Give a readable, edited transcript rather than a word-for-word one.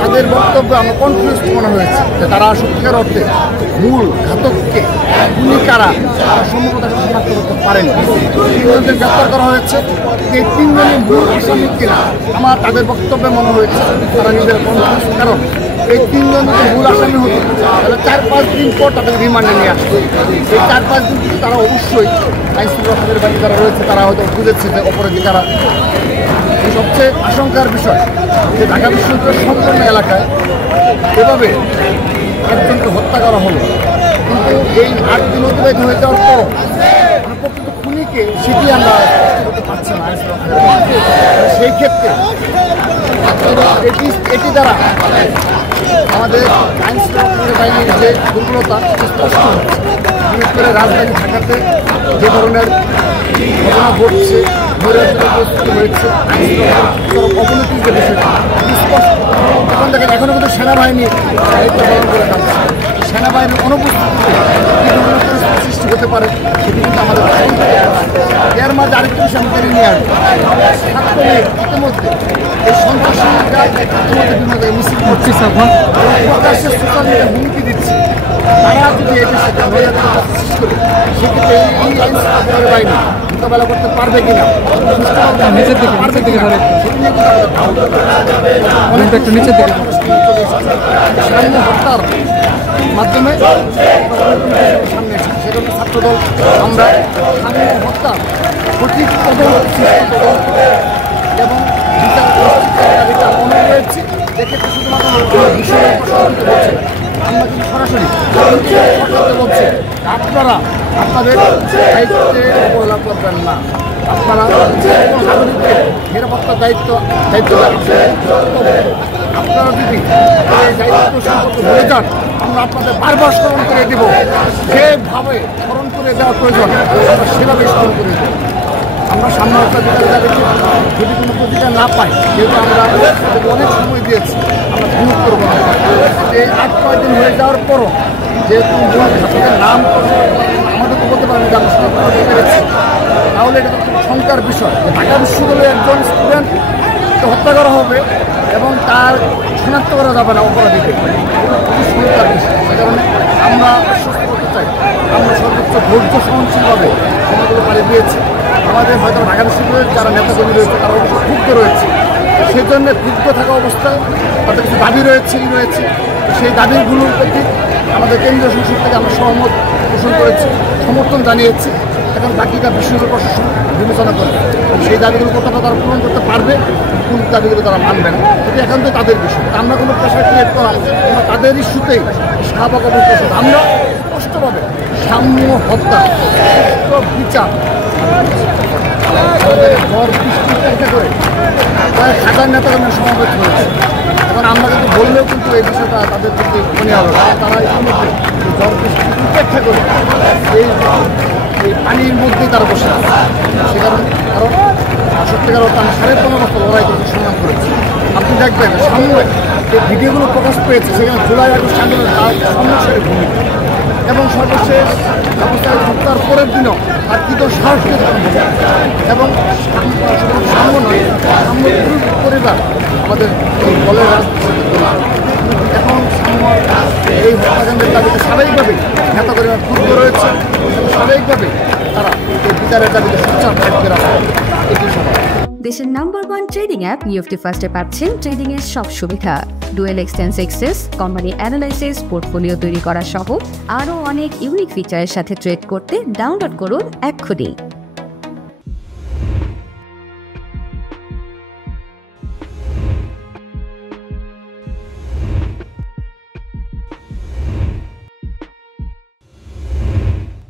তাদের বক্তব্য আমার কনফিউজ মনে হয়েছে যে তারা সত্যিকার অর্থে মূল ঘাতককে খুনি কারা তারা সম্ভবত শনাক্ত করতে পারেনি। তিনজনকে গ্রেপ্তার করা হয়েছে, এই তিনজনই মূল আসামি কিনা আমার তাদের বক্তব্যে মনে হয়েছে তারা নিজের কনফিউজ। কারণ এই তিনজন যদি মূল আসামি হতো তাহলে 4-5 দিন পর তাদের রিমান্ডে নিয়ে আসতো। এই 4-5 দিন কিন্তু তারা অবশ্যই আইনশৃঙ্খলার বাড়ি যারা রয়েছে তারা হয়তো বুঝেছে যে অপরাধীরা। সবচেয়ে আশঙ্কার বিষয় যে ঢাকা বিশ্ববিদ্যালয়ের সম্পূর্ণ এলাকায় এভাবে একজনকে হত্যা করা হলো, কিন্তু এই 8 দিন অতিবাহিত হয়ে যাওয়ার পরও প্রকৃত খুনিকে সেটি আমরা করতে পারছি না। সেই ক্ষেত্রে এটি দ্বারা আমাদের আইনশৃঙ্খলা বাহিনীর যে দুর্বলতা স্পষ্ট হচ্ছে। বিশেষ করে রাজধানী ঢাকাতে যে ধরনের ঘটনা ঘটছে, পরিস্থিতি হয়েছে, অবনতির যে বিষয়টা স্পষ্ট। এখন দেখেন এখনও কিন্তু সেনাবাহিনী দায়িত্ব পালন করে যাচ্ছে। সেনাবাহিনীর অনুপস্থিতিতে কী ধরনের পরিস্থিতি সৃষ্টি হতে পারে সেটি কিন্তু আমাদের এর মাঝে আরেকটু বিষয় আমি নিয়ে আসবো। ছাত্রলীগ ইতিমধ্যে এই সন্ত্রাসীরা ইতিমধ্যে বিভিন্ন জায়গায় মিছিল করছে, প্রকাশ্যে সোশ্যাল মিডিয়া হুমকি দিচ্ছে। তারা যদি এটির সাথে সৃষ্টি করে সেক্ষেত্রে এই আইনশৃঙ্খলা বাহিনী মোকাবেলা করতে পারবে কিনা, নিচের দিকে একটু নিচের দিকে সামনে হত্যার মাধ্যমে সামনে এসেছে। সেজন্য ছাত্রদল আমরা সামনে হত্যা সঠিক তদন্ত এবং বিচার অনুরোধ রয়েছে। এক্ষেত্রে শুধুমাত্র বিষয়ের প্রশ্ন বলছে, আমরা কিন্তু সরাসরি সরকারকে বলছি আপনারা আপনাদের দায়িত্বে অবহেলা করবেন না। আপনারা নাগরিকদের নিরাপত্তার দায়িত্ব আপনারা যদি এই দায়িত্ব সম্পর্কে হয়ে যান আমরা আপনাদের বারবার স্মরণ করে দেব। যেভাবে স্মরণ করে দেওয়া প্রয়োজন আমরা সেভাবেই স্মরণ করে দেব। আমরা সামনে একটা বিচার দেখি, যদি কোনো প্রতিকার না পাই, যেহেতু আমরা অনেক সময় দিয়েছি, আমরা ভুল করবো না। এই 8-9 দিন হয়ে যাওয়ার পরও যেহেতু মূল ঘাতকের নাম আমাদের তো বলতে পারেন যে আমরা শনাক্ত করতে পেরেছি, তাহলে এটা খুব শঙ্কার বিষয় যে ঢাকা বিশ্ববিদ্যালয়ের একজন স্টুডেন্টকে হত্যা করা হবে এবং তার শনাক্ত করা যাবে না অপরাধীকে, খুবই শঙ্কার বিষয়। সে কারণে আমরা আশ্বস্ত করতে চাই আমরা সর্বোচ্চ ধৈর্য সহনশীলভাবে সময়গুলো পালিয়ে দিয়েছি। আমাদের হয়তো ঢাকা বিশ্ববিদ্যালয়ের যারা নেতাকর্মী রয়েছে তারা অবশ্য ক্ষুব্ধ রয়েছে, সেই জন্য ক্ষুব্ধ থাকা অবস্থায় তাদের কিছু দাবি রয়েছে সেই দাবিগুলোর প্রতি আমাদের কেন্দ্রীয় সংসদ থেকে আমরা সহমত পোষণ করেছি, সমর্থন জানিয়েছি। এখন বাকিটা বিশ্ববিদ্যালয় প্রশাসন বিবেচনা করবে সেই দাবিগুলো কতটা তারা পূরণ করতে পারবে, কোন দাবিগুলো তারা মানবে না, সেটি এখন তো তাদের বিষয়। আমরা কোনো প্রেশার ক্রিয়েট করা আমরা তাদের ইস্যুতেই শাহবাগ এবং প্রশাসন আমরা স্পষ্টভাবে সাম্য হত্যা বিচার ঝড় বৃষ্টি উপেক্ষা করে প্রায় 1000 নেতাকর্মীর সমাবেশ হয়েছে। এখন আমরা কিন্তু বললেও কিন্তু এই বিষয়টা তাদের প্রতি মনে হবে, তারা ইতিমধ্যে ঝড় বৃষ্টি উপেক্ষা করে এই পানির মধ্যেই তারা বসে আছে। সে কারণ সত্যিকার অর্থে আমি 15.5 বছর লড়াই করতে সংগ্রাম করেছি। আপনি দেখবেন সামনে যে ভিডিওগুলো প্রকাশ পেয়েছে সেখানে জুলাই আগস্ট আন্দোলনের সমস্যার ভূমিকা এবং সর্বশেষ ব্যবস্থায় হত্যার পরের দিনও আর কৃত সাহস এবং সাম্য নয় সাম্য পরিবার আমাদের দলের এখন এই হত্যাকাণ্ডের দাবিতে স্বাভাবিকভাবেই নেতা পরিবার ক্ষুব্ধ রয়েছে এবং স্বাভাবিকভাবেই তারা এই বিচারের দাবিতে সোচ্চার থাকবে এটি সবাই। দেশের নাম্বার 1 ট্রেডিং অ্যাপ নিফটি ফার্স্টে পাচ্ছেন ট্রেডিং এর সব সুবিধা, dual exchange access, company analysis, portfolio তৈরি করা সহ আরও অনেক ইউনিক ফিচারের সাথে ট্রেড করতে ডাউনলোড করুন এক্ষুনি।